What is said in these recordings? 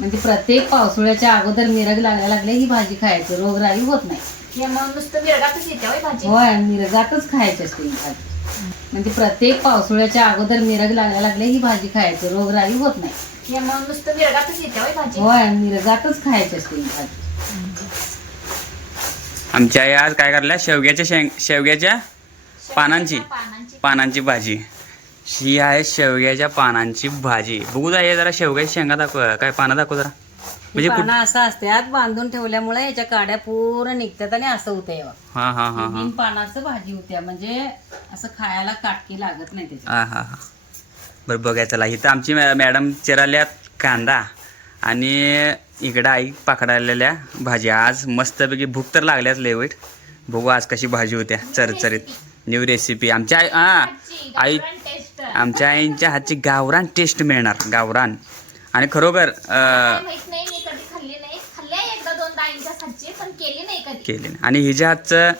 म्हणजे प्रत्येक पावसाळ्याच्या अगोदर मिरग लागायला लागले ही भाजी खायची, रोगराई होत नाही. हे मग नुसतं मिरगातच येते होय भाजी. होय, मिरगातच खायची असते ही भाजी. म्हणजे प्रत्येक पावसाळ्याच्या अगोदर मिरग लागायला लागले ही भाजी खायची, रोगराई होत नाही. हे मग नुसतं मिरगातच येते होय भाजी. होय, मिरगातच खायची असते ही भाजी. आमच्या आई आज काय करल्या, शेवग्याच्या पानांची भाजी. ही आहे शेवग्याच्या पानांची भाजी. बघू द्या जरा शेवग्याची शेंगा दाखव, काय पानं दाखव जरा. म्हणजे पानं असं असतात, बांधून ठेवल्यामुळे याच्या काड्या पूर्ण निघतात आणि असं होतंय. हा हा हा हा पानाचं भाजी होत्या, म्हणजे असं खायला काटकी लागत नाही त्याची. हा हा हा बरं बघायचं. चला इथं आमची मॅडम चिराल्यात कांदा आणि इकडं आई पाकडालेल्या भाज्या. आज मस्तपैकी भूक तर लागल्याच लय वाईट. बघू आज कशी भाजी होत्या चरचरीत. न्यू रेसिपी आमच्या आई आमच्या आईंच्या हातची गावरान टेस्ट मिळणार, गावरान. आणि खरोखर माहित नाही, मी कधी खाल्ली नाही. खाल्ल्या एकदा दोनदा आईच्या हातची, पण केली नाही कधी. केले नाही. आणि हिच्या हातचं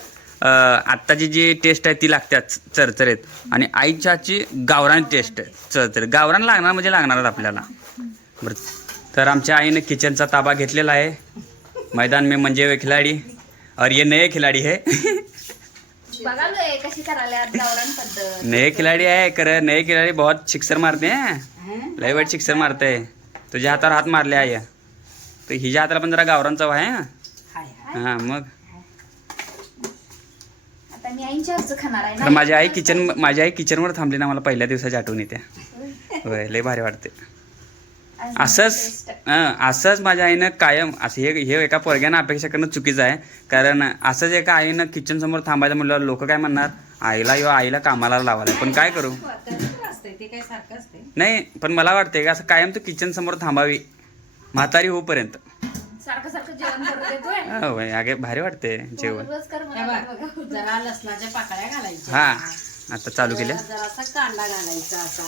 आत्ताची जी टेस्ट आहे ती लागते चरचरीत. आणि आईच्या हातची गावरान टेस्ट चरचरीत. गावरान लागणार म्हणजे लागणारच आपल्याला. बरं, तर आमच्या आईने किचनचा ताबा घेतलेला आहे. मैदान में म्हणजे खिलाडी और ये नए खिलाडी है. बघा गे कशी करायला गावरान पद्धत. नए खिलाडी आहे कर. नए खिलाडी बहुत शिक्सर मारते हैं, लय वाईट शिक्सर मारते. तुझ्या हातावर हात मारले आहे, तर हिच्या हाताला पण जरा गावरान चव आहे. हा मग आता मी आईच्या हातचं खाणार आहे तर ना. माझी आई किचनवर थांबली ना, मला पहिल्या दिवसाची आठवण येते. होय, लय भारी वाटते. असंच माझ्या आईनं कायम असं हे एका पोरग्यानं अपेक्षा करणं चुकीचं आहे. कारण असंच एका आईनं किचन समोर थांबायचं म्हटल्यावर लोक काय म्हणणार, आईला कामाला लावायला. पण काय करू, नाही पण मला वाटते का असं कायम तू किचन समोर थांबावी म्हातारी होईपर्यंत. सारखं सारखं जेवण करू देतोय. होय, अगे भारी वाटते जेवण. रोज कर म्हणा बघा. जरा लसणाच्या पाकळ्या घालायच्या. हा आता चालू केल्या. जरासा कांदा घालायचा असा,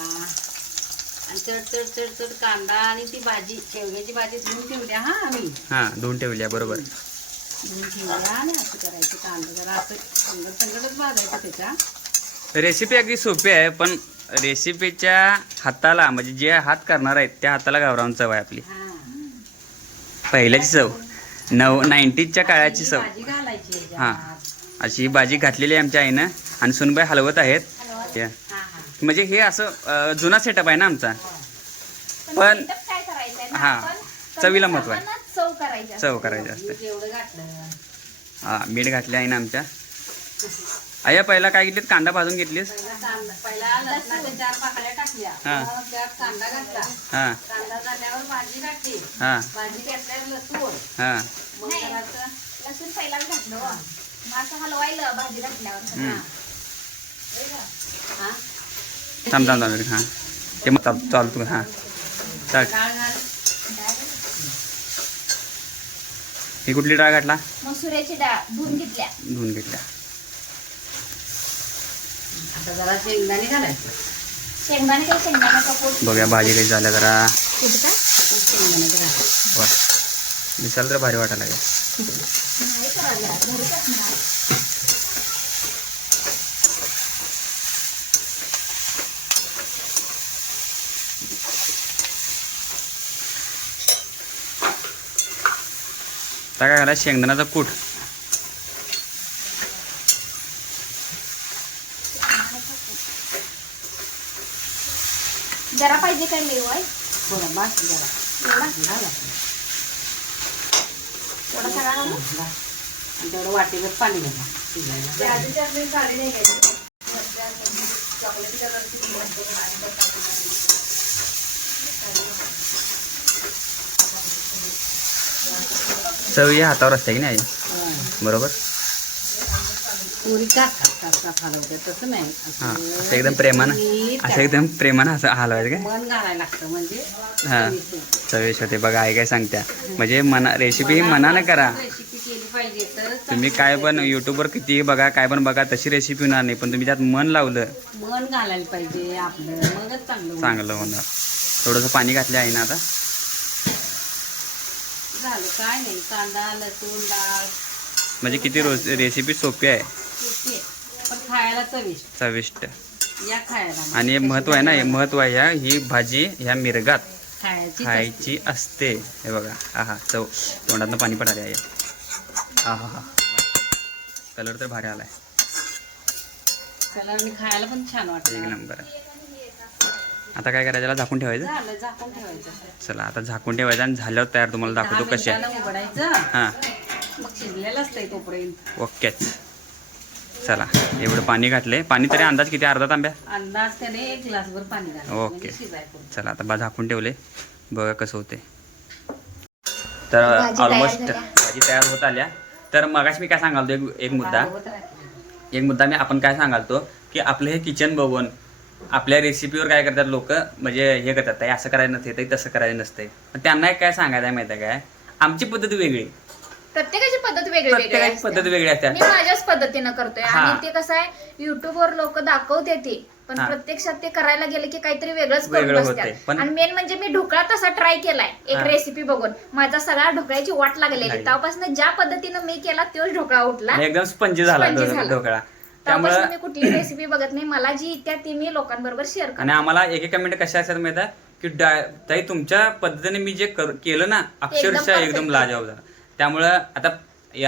आणि चढ कांदा आणि ती भाजी, शेवग्याची भाजी धुवून ठेवल्या. हा आम्ही हा धुवून ठेवल्या, बरोबर. धुवून ठेवल्या आणि असं करायचं. कांदा जरा असं संगतच भाजायचं त्याच्या. रेसिपी अगदी सोपी आहे, पण रेसिपीच्या हाताला म्हणजे जे हात करणार आहेत त्या हाताला गावरान चव आहे आपली. हा, पहिल्याची चव 90च्या काळाची चव. भाजी घालायची याच्यात. हा, अशी भाजी घातलेली आहे आमच्या आईनं. आणि सुनबाई हलवत आहेत. हा हा. म्हणजे हे असं जुना सेटअप आहे ना आमचा. पण सेटअप काय करायचंय ना, हा, आपण चवीला कमी महत्व आहे. प्रमाणात चव करायची असते. चव करायची असते. मीठ एवढं घातलं. हा, मीठ घातले आहे ना आमच्या आया. पहिला काय घेतलीत, कांदा भाजून घेतलीस. पहिला लसणाच्या 4 पाकळ्या टाकल्या. हा. मग त्यात कांदा घातला. हा कांदा झाल्यावर भाजी घातली. हा भाजी घातल्यावर लसूण. हा मग नाही. जरासं लसूण पहिलाच घातलं हो. मग असं हलवायला भाजी घातल्यावर. हा, थांब हा ते मग चालतो. हा चाल. डाळ घाल. ही कुठली डाळ घातला, मसुऱ्याची डाळ धुवून घेतल्या. धुवून घेतल्या. आता जरा शेंगदाणे घालायचं. शेंगदाणे काही शेंगदाण्याचा पोट बघूया भाजी कशी झाल्या जरा. कुठं शेंगदाणे घालायचं. वा, दिसायला तर भारी वाटायला लागेल. नाही करायला घरी करणार. आता काय घाला, शेंगदाण्याचा कूट. जरा पाहिजे काय लिहू आहे थोडं बास जरा. एवढा घाला. एवढा सगळा घालू? आणि तेवढं वाटीभर पाणी घाला शिजायला. चव या हातावर असते की नाही आई? बरोबर. पुरी काप हलवते तसं नाही. हा, असं एकदम प्रेमानं, असं एकदम प्रेमानं असं हलवायचं काय. मन घालायला लागतं म्हणजे हा, चवेश होते. बघा आई काय सांगत्या, म्हणजे रेसिपी ही मनानं करा. रेसिपी केली पाहिजे तर तुम्ही काय पण युट्यूबवर कितीही बघा, काय पण बघा, तशी रेसिपी होणार नाही. पण तुम्ही त्यात मन लावलं, मन घालायला पाहिजे आपलं, मगच चांगलं होईल. चांगलं होणार. थोडंसं पाणी घातलं आहे ना आता. झालं काय नाही. कांदा लसूण डाळ म्हणजे किती रेसिपी सोपी आहे, सोपी आहे, पण खायला चविष्ट. या खायला. आणि महत्व आहे ना, हे महत्व आहे ही भाजी ह्या मिरगात खायची असते. हे बघा, आहा चव तोंडातनं पाणी पडाले आहे. आहा हा, कलर तर भारी आलाय. कलर खायला पण छान वाटतं. एक नंबर आहे. आता काय करायचं, त्याला झाकून ठेवायचं. झालं, झाकून ठेवायचं. चला आता झाकून ठेवायचं आणि झाल्यावर तयार तुम्हाला दाखवतो 10 कशा. मिनिटानं उघडायचं. हां मग शिजलेलं असतंय तोपर्यंत. ओकेच. चला एवढं पाणी घातले. पाणी तरी अंदाज किती, अर्धा तांब्या? अंदाज त्याने 1 ग्लासभर पाणी घालायचं. ओके. म्हणजे शिजायचं. चला आता झाकून ठेवले, बघा कसं होते. तर भाजी तयार ऑलमोस्ट झाल्या. भाजी तयार होत आल्या. तर मगाशी मी काय सांगालतो, एक मुद्दा हलवत राहायचं. आपण काय सांगालतो की आपलं हे किचन बघून आपल्या रेसिपीवर काय करतात लोक, म्हणजे हे करतात ताई असं करायचं नसते, ताई तसं करायचं नसते. पण त्यांना एक काय सांगायचं आहे माहिती आहे काय, आमची पद्धत वेगळी, प्रत्येकाची पद्धत वेगळी प्रत्येकाची पद्धत वेगळी असते. मी माझ्याच पद्धतीनं करतोय. हा. आणि ते कसं आहे, युट्यूबवर लोक दाखवते ते, पण हा. प्रत्यक्षात ते करायला गेले की काहीतरी वेगळंच करून वेगळं होतंय. बसतात. पण- आणि मेन म्हणजे मी ढोकळा तसा ट्राय केलाय एक हा. रेसिपी बघून. माझा सगळा ढोकळ्याची वाट लागलेली. नाही. तेव्हापासून ज्या पद्धतीनं मी केला तोच ढोकळा उठला. एकदम स्पंजी झाला स्पंजी झाला. ढोकळा. तेव्हापासून त्यामुळं मी कुठली रेसिपी बघत नाही, मला जी इत्या ती मी लोकांबरोबर शेअर करते. आणि आम्हाला एक एक कमेंट कशा असतात माहिती आहे की ताई तुमच्या पद्धतीने मी जे केलं ना, अक्षरशः perfect. एकदम लाजवाब झाला. त्यामुळं आता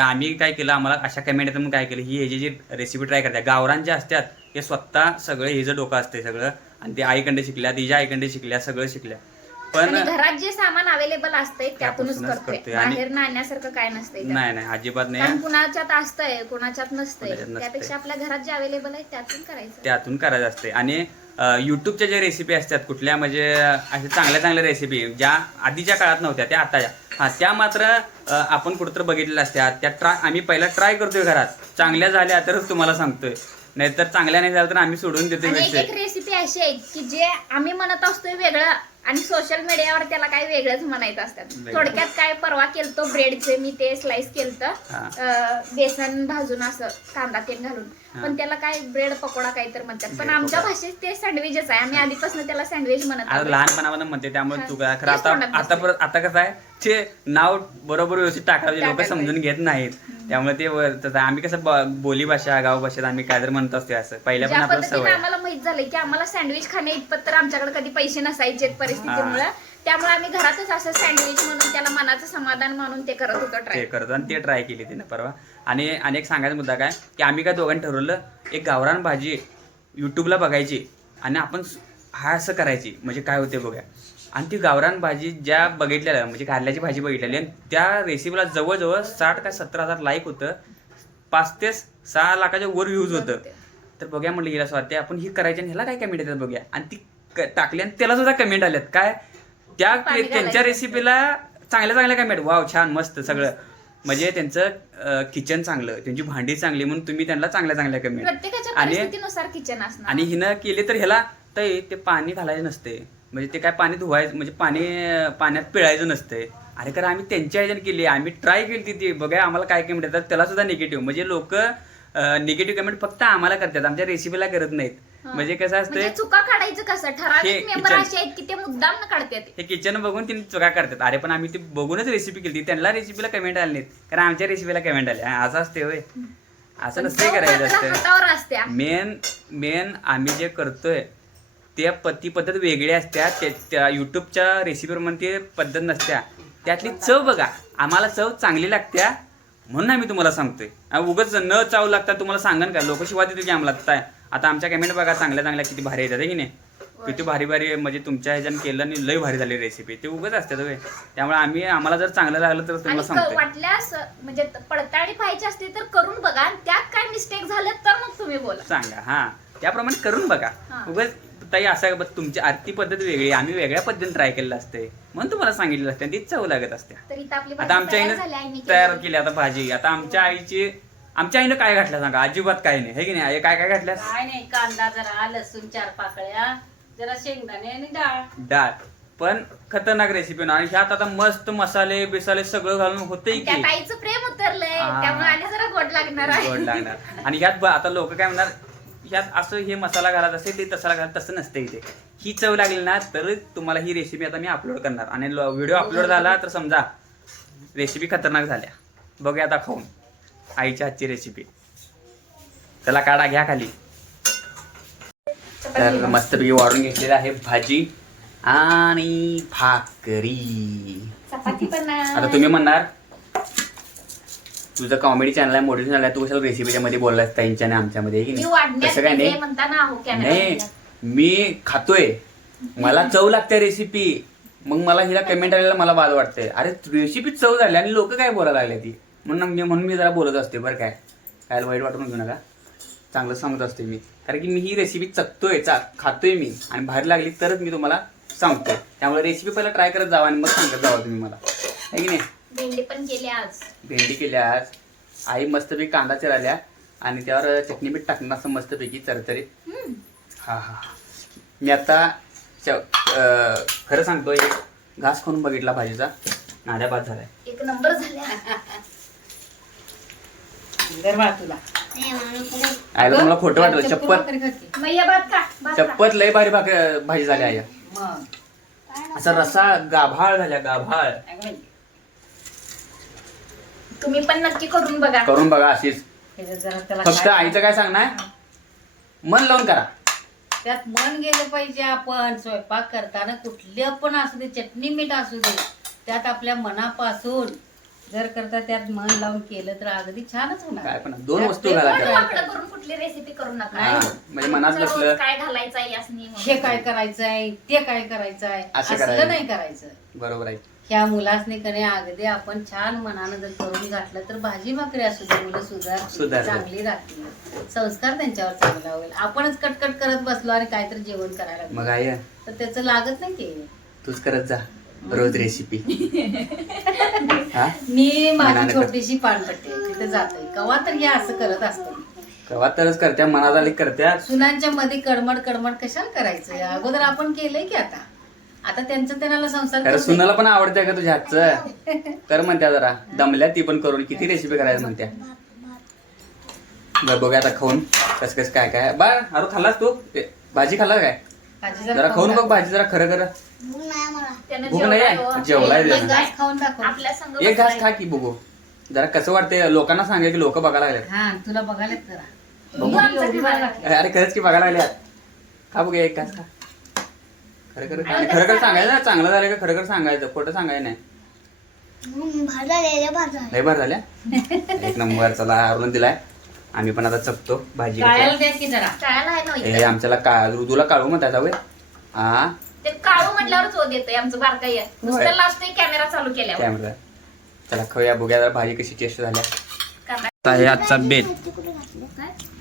आम्ही काय केलं, आम्हाला अशा कमेंट येतात, मग काय केलं, ही जी रेसिपी ट्राय करतात गावरान जे असतात हे स्वतः सगळं हे जे डोकं असते सगळं, आणि ते आईकडे शिकल्या, तिच्या आईकडे शिकल्या, सगळं शिकल्या. पण आणि घरात जे सामान अवेलेबल असतंय त्यातूनच त्यापासूनच करतोय. करतोय. आणि- बाहेर आणण्यासारखं काय नसतंय त्यात. नाही अजिबात कारण नाही, कुणाच्यात असतंय, कुणाच्यात नसतंय. कुणाच्यात नसतंय. त्यापेक्षा आपल्या घरात जे अवेलेबल आहे त्यातून करायचं. त्यातून करायचं असते. आणि युट्यूबच्या ज्या रेसिपी असतात कुठल्या, म्हणजे अशा चांगल्या रेसिपी ज्या आधीच्या काळात नव्हत्या त्या आताच्या, त्या मात्र आपण कुठंतरी बघितलेल्या असतात. त्या आम्ही पहिला ट्राय करतोय घरात, चांगल्या झाल्या तरच तुम्हाला सांगतोय, नाहीतर चांगल्या नाही झाल्या तर आम्ही सोडून देतोय. आणि एक रेसिपी अशी आहे की जे आम्ही म्हणत असतोय वेगळं आणि सोशल मीडियावर त्याला काही वेगळंच म्हणायचं असतात. वेगळं. थोडक्यात काय, परवा केलतो ब्रेडचे मी ते स्लाइस केलतं, बेसन भाजून असं कांदा तेल घालून. पण त्याला काय ब्रेड पकोडा काहीतरी म्हणतात, पण ब्रेड आमच्या पकोडा. भाषेत ते सँडविचच आहे. आम्ही आधीपासून त्याला सँडविच म्हणत आता आलोय. लहानपणापासून म्हणते त्यामुळे हा. चुका. खरं तेच तोंडात आता परत आता कसं आहे, ते नाव बरोबर व्यवस्थित टाकायचे लोक टाकायला समजून घेत नाहीत. त्यामुळे ते तसं आम्ही कसं बोली भाषा, गाव भाषेत आम्ही काय तर म्हणत असतो असं पहिल्या पण ज्या आपल्याला पद्धतीने सवय. आम्हाला माहित झालंय की आम्हाला सँडविच खाण्या इतपत तर आमच्याकडे कधी पैसे नसायचे परिस्थितीमुळे, त्यामुळे आम्ही घरातच असं सँडविच म्हणून त्याला मनाचं समाधान म्हणून ते करत होतो ते ट्राय. करतो आणि ते ट्राय केली तिने परवा. आणि अनेक सांगायचा मुद्दा काय की आम्ही काय दोघांनी ठरवलं, एक गावरान भाजी युट्यूबला बघायची आणि आपण असं करायची, म्हणजे काय होते बघा. आणि ती गावरान भाजी ज्या बघितलेल्या, म्हणजे कारल्याची भाजी बघितलेली, आणि त्या रेसिपीला जवळजवळ 60 का 70,000 लाईक होतं, 5 ते 6 लाखाच्या वर व्ह्यूज होतं. तर बघूया म्हटलं हिला स्वार्थी आपण ही करायची आणि ह्याला काय कमेंट येतात बघूया. आणि ती टाकली आणि त्याला सुद्धा कमेंट आल्यात काय, त्यांच्या रेसिपीला चांगल्या कमेंट, वाव छान मस्त सगळं, म्हणजे त्यांचं किचन चांगलं, त्यांची भांडी चांगली म्हणून तुम्ही त्यांना चांगल्या कमेंट. प्रत्येकाच्या परिस्थितीनुसार किचन असणार. आणि हिनं केले तर ह्याला ते पाणी घालायचं नसते, म्हणजे ते काय पाणी धुवायचं, म्हणजे पाण्यात पिळायचं नसते. अरे कारण आम्ही त्यांच्या ह्याच्यानं केली, आम्ही ट्राय केली ती बघा आम्हाला काय कमेंट येतात, त्याला सुद्धा निगेटिव्ह. म्हणजे लोक निगेटिव्ह कमेंट फक्त आम्हाला करतात, आमच्या रेसिपीला करत नाहीत. म्हणजे कसं असतं, चुका काढायचं कसं, ठराविक मेंबर kitchen. असे आहेत की ते मुद्दाम न काढतात. हे किचन बघून त्यांनी चुका करतात. अरे पण आम्ही ती बघूनच रेसिपी केली, त्यांना रेसिपीला कमेंट आले नाहीत, कारण आमच्या रेसिपीला कमेंट आले. असं असते होय, असं पण नसते चव करायचं मात्र असतं. हातावर असत्या. मेन आम्ही जे करतोय त्या पद्धत वेगळी असत्या, त्या युट्यूबच्या रेसिपीवर म्हणते पद्धत नसत्या. त्यातली चव बघा, आम्हाला चव चांगली लागत्या म्हणून आम्ही तुम्हाला सांगतोय. उगाच न चाव लागता तुम्हाला सांगन का, लोक शिवाय देतील की आम्हाला. आता आमच्या कमेंट बघा चांगल्या किती भारी येतात की नाही, किती भारी म्हणजे तुमच्या ह्याच्यानं केलं आणि लय भारी झाली रेसिपी, ते उगाच असतात होय. त्यामुळे आम्हाला जर चांगलं लागलं तर तुम्हाला आणि सांगतोय. वाटल्यास म्हणजे पडताळणी पाहिजे असते तर करून बघा, आणि त्यात काय मिस्टेक झालं तर मग तुम्ही बोला, सांगा. हा त्याप्रमाणे करून बघा. हा. उगाच ताई असं तुमची आरती पद्धत वेगळी, आम्ही वेगळ्या पद्धतीने ट्राय केलेलं असते म्हणून तुम्हाला सांगितलं असते, ती चव लागत असते. तर इथं आपली आता आमच्या भाजी तयार झाली, आईनं आईने तयार केलेली. केली आता भाजी. आता आमच्या आईनं काय घातलं सांगा, अजिबात काय नाही, हे की नाही, काय घातल्या, काय नाही, कांदा जरा, लसूण 4 पाकळ्या, जरा शेंगदाणे आणि डाळ. पण खतरनाक रेसिपी ना. आणि ह्यात आता मस्त मसाले बिसाले सगळं घालून होतंय त्या की ताईचं प्रेम उतरलंय, हा. त्यामुळे आणि जरा गोड लागणार आहे. गोड लागणार. आणि ह्यात आता लोक काय म्हणणार, ह्यात असं हे मसाला घालत असेल ते तसला घालत, तसं नसते इथे. ही चव लागली ना तर तुम्हाला ही रेसिपी आता मी अपलोड करणार, आणि व्हिडिओ अपलोड झाला तर समजा रेसिपी खतरनाक झाल्या. बघूया आता खाऊन आईच्या हातची रेसिपी. त्याला काढा, घ्या खाली. तर मस्तपैकी वाढून घेतलेली आहे भाजी, आणि भाकरी. चपाती पण आता तुम्ही म्हणणार तुझं कॉमेडी चॅनल आहे, मोटिव्हेशन चॅनल आहे, तू कशाला रेसिपीच्या मध्ये बोललास ताईंच्या आणि आमच्यामध्ये की मी नाही? वाढण्यात तसं काय ते नाही. म्हणताना अहो नाही कॅमेरा मी खातोय, मला चव लागते रेसिपी, मग मला हिला कमेंट आलेला मला बाद वाटते. अरे रेसिपी चव झाली आणि लोक काय बोलायला लागले ती, म्हणून मी जरा बोलत असते. बरं काय वाईट वाटून घेऊ नका, चांगलं सांगत असते मी, कारण की मी ही रेसिपी चकतोय खातोय मी आणि बाहेर लागली तरच मी तुम्हाला सांगतोय. त्यामुळे रेसिपी पहिला ट्राय करत जावा आणि मग सांगत जावा तुम्ही मला, आहे की नाही. भेंडी पण केली आज. भेंडी केल्या आज आई, मस्तपैकी कांदा चिराल्या आणि त्यावर चटणी मीठ टाकणार असं मस्तपैकी चरचरीत. हा हा. मी आता खरं सांगतो, एक घास खाऊन बघितला भाजीचा, नाद्या बाद झालाय. एक नंबर झाल्या. तुला आयला तुम्हाला खोटं वाटलं, चप्पत मैया भात खा, भात खा. चप्पत लय भारी भाजी झाली आई. मग असा रसा गाभाळ झाल्या, गाभाळ. तुम्ही पण नक्की करून बघा. करून बघा अशीच. त्याच्यात जरा त्याला फक्त आईचं काय सांगणार, मन लावून करा. त्यात मन गेलं पाहिजे. आपण स्वयंपाक करताना कुठले पण असू दे, चटणी मीठ असू दे, त्यात आपल्या मनापासून जर करता त्यात मन लावून केलं तर अगदी छानच होणार. काय पण दोन त्यात वस्तू ते घाला पण त्यात. वाकडं करून कुठली रेसिपी करू नका. हा, म्हणजे मनात रोज बसलं काय घालायचं आहे यासनी म्हणून. हे काय करायचंय, ते काय करायचंय, असं असं करायचं. नाही करायचं. बरोबर आहे. ह्या मुलासने कने अगदी आपण छान मनानं जर करून घातलं तर भाजी भाकरी असू दे, मुलं सुधारतील. चांगली राहतील, संस्कार त्यांच्यावर चांगला होईल. आपणच कटकट करत बसलो आणि काहीतरी जेवण करायला लागलो मग आई तर त्याचं लागत नाही ते. तूच करत जा रोज रेसिपी. हा मी मनानं माझी कर. छोटीशी पानपट्टी आहे, तिथे जाते कवा तर हे असं करत असते. कवा तरच करत्या, मनात आली करत्या. सुनांच्या मध्ये कडमड कडमड कशाला करायचं, अगोदर आपण केलंय की आता त्यांचं त्यांना संसार खरं करू दे. सुनाला पण आवडत्या का तुझ्या हातचं, कर म्हणत्या जरा दमल्या ती पण करून, किती रेसिपी करायचं म्हणत्या. बरं बघूया आता खाऊन कसं काय काय. बाळ अरे खाल्लास तू भाजी, खाल्ला काय? भाजी जरा खाऊन बघ दाखव. भाजी, जरा खरं खरं. त्यानं भूक नाही आहे? जेवलाय हो. जेवलाय एक त्यानं. घास खाऊन दाखव. आपल्या संग एक घास बसलाय. खा की बघू जरा कसं वाटतंय. लोकांना सांगा की लोक बघायला लागले. हा तुला बघायला करा. बघू. एवढी वाट लागली. अरे खरंच की बघायला लागले. खा बघूया एक घास खा. खरं खरं खा. आणि खरं खरं सांगायचं ना, चांगलं झालं का खरं खरं सांगायचं, खोटं सांगायचं नाही. लय भार झाल्या. एक नंबर. चला आवरून दिलाय, आम्ही पण आता चपतो भाजी. काळ्याला द्या की जरा. टाळायला आहे ना हे इथं. आमच्याला ऋतूला काढू मग त्याचा वेळ. हा ते काळू म्हटल्यावर चोद येतोय आमचं बारकाई आहे. नुसतं लास्ट कॅमेरा चालू केल्यावर. कॅमेरा. चला खाऊया, बघूया जरा भाजी कशी टेस्ट झाल्या. कांदा- आता हे आजचा बेत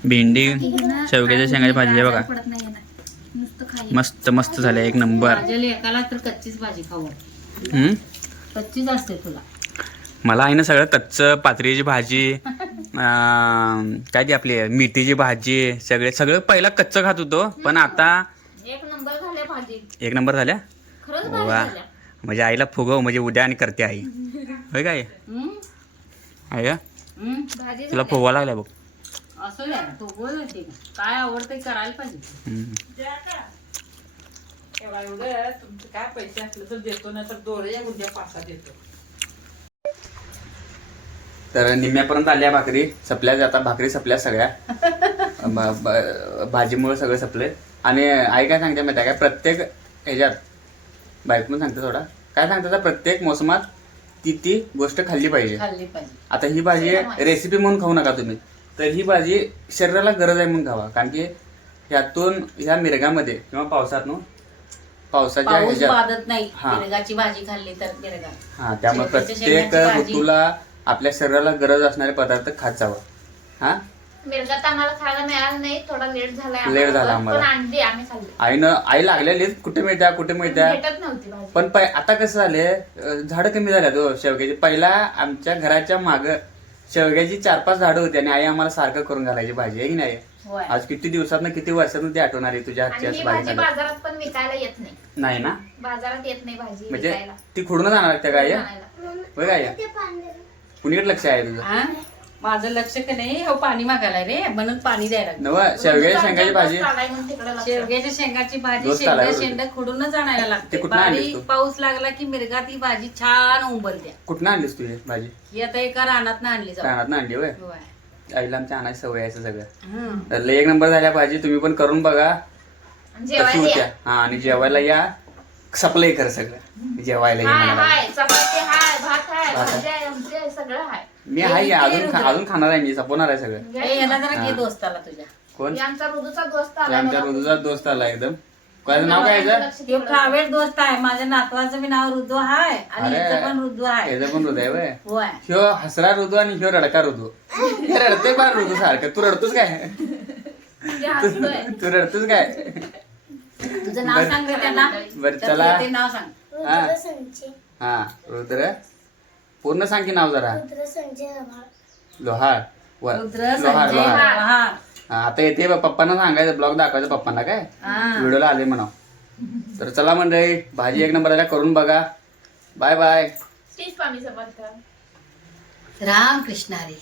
भेंडी शेवग्याच्या शेंगाची भाजी आहे बघा. पडत नाही ना. नुसतं खाई. मस्त मस्त झाल्या, एक नंबर. माझ्या लेकाला तर कच्चीच भाजी खाऊ, हम्म. कच्चीच असते तुला. मला आहे ना सगळं कच्चं, पात्रीची भाजी, काय ती आपली मेथीची भाजी, सगळं पहिला कच्चं खात होतो, पण आता एक नंबर झाल्या भाजी. एक नंबर झाल्या. खरंच भारी वा, झाल्या. म्हणजे आईला फुगव, म्हणजे उद्या आणि करते आई. होय काय हम्म? आई का? हम्म? भाजी तुला झाल्या. फुगवा लागल्या बघ. असं द्या तो बोल होते काय आवडतंय करायला पाहिजे. हम्म. एवढं तुमचं काय पैसे असले तर देतो, ना तर डोळे उद्या पासा देतो. तर निम्म्यापर्यंत आल्या भाकरी, सपल्या आता भाकरी सपल्या सगळ्या. भाजीमुळे सगळं सपलंय. आणि आई काय सांगते माहिती आहे काय, प्रत्येक ह्याच्यात बाईक पण सांगते थोडा, काय सांगते प्रत्येक मोसमात ती गोष्ट खाल्ली पाहिजे. खाल्ली पाहिजे. आता ही भाजी रेसिपी म्हणून खाऊ नका तुम्ही, तर ही भाजी शरीराला गरज आहे म्हणून खावा. कारण की ह्यातून ह्या मिरगामध्ये किंवा पावसाच्या पाऊस ह्याच्यात, बाधत नाही. हा. मिरगाची भाजी खाल्ली तर मिरगा. हा त्यामुळे शेवग्याच्या प्रत्येक शेंगाची भाजी. ऋतूला आपल्या शरीराला गरज असणारे पदार्थ खात जावा. हा मिरगात आम्हाला खायला मिळालं नाही, थोडा लेट झालाय लेट झाला पण आम्हाला. अंडी आम्ही खाल्ली. आई लागलेलीच कुठे मिळत्या भेटत नव्हती भाजी. पण आता कसं झाले, झाडं कमी झाल्यात हो शेवग्याची. पहिला आमच्या घराच्या माग शेवग्याची 4-5 झाडं होती आणि आई आम्हाला सारखं करून घालायची भाजी, आहे की नाही. होय. आज किती दिवसात किती वर्षातून ती आठवणार आहे तुझ्या आणि हातची ही भाजी भाजी खायला. बाजारात पण विकायला येत नाही. नाही ना, बाजारात येत नाही भाजी म्हणजे विकायला. ती खोडूनच आणणार लागते काय आणायला. होय काय. कुणीकडे लक्ष आहे तुझं. हा? माझं लक्ष का नाही, हो पाणी मागायला रे म्हणून पाणी द्यायला लागलं. नव शेवग्याच्या शेंगाची भाजी. चालाय म्हणून तिकडं लक्ष. शेवग्याच्या शेंगाची भाजी रोज चालायला शेंड खोडूनच आणायला लागते. ते कुठनं आणलीस बारीक तू? पाऊस लागला की मिरगात ही भाजी छान उंबलत्या. कुठनं आणलीस तुझी भाजी. ही आता एका रानात आणली जाऊ. रानात आणली होय. होय. आईला आमच्या आणायची सवय आहे सगळं. हम्म. तर लय एक नंबर झाल्या भाजी, तुम्ही पण करून बघा आणि कशी जेवायला होत्या. या. हा आणि जेवायला या, सप्लाय कर सगळं जेवायला ये हाय म्हणाला. हाय चपाती हाय भात हाय भात आहे. भाजी आहे आमची आहे सगळं हाय. मी आहे अजून खाणार आहे मी संपवणार आहे सगळं. ए, याला जरा घे दोस्ताला तुझ्या. कोण हे आमचा रुदूचा दोस्त ते आला आमच्या रुदूचा दोस्त आला एकदम. काय नाव काय याचं? तो प्रायव्हेट दोस्त आहे. माझ्या नातवाचं बी नाव रुद्दू आहे आणि अरे. याचं पण रुद्दू आहे. याचं पण हृदय वय होय. ह्यो हसरा ऋतू आणि ह्यो रडका ऋतू. हे रडते पण ऋतू सारखं. तू रडतोस काय? तू रडतोस काय? तुझं नाव सांग रे त्यांना. बरं चला. ते नाव सांग. हा हा रुद्र पूर्ण सांग की नाव जरा. लोहार रुद्र लोहार संजय लोहार. लोहार. हा, आता येते पप्पांना सांगायचं ब्लॉग दाखवायचं पप्पांना काय हा. व्हिडिओला आले म्हणा. तर चला मंडळी भाजी एक नंबरला करून बघा. Bye bye. श्री स्वामी समर्थ. राम कृष्ण हरी.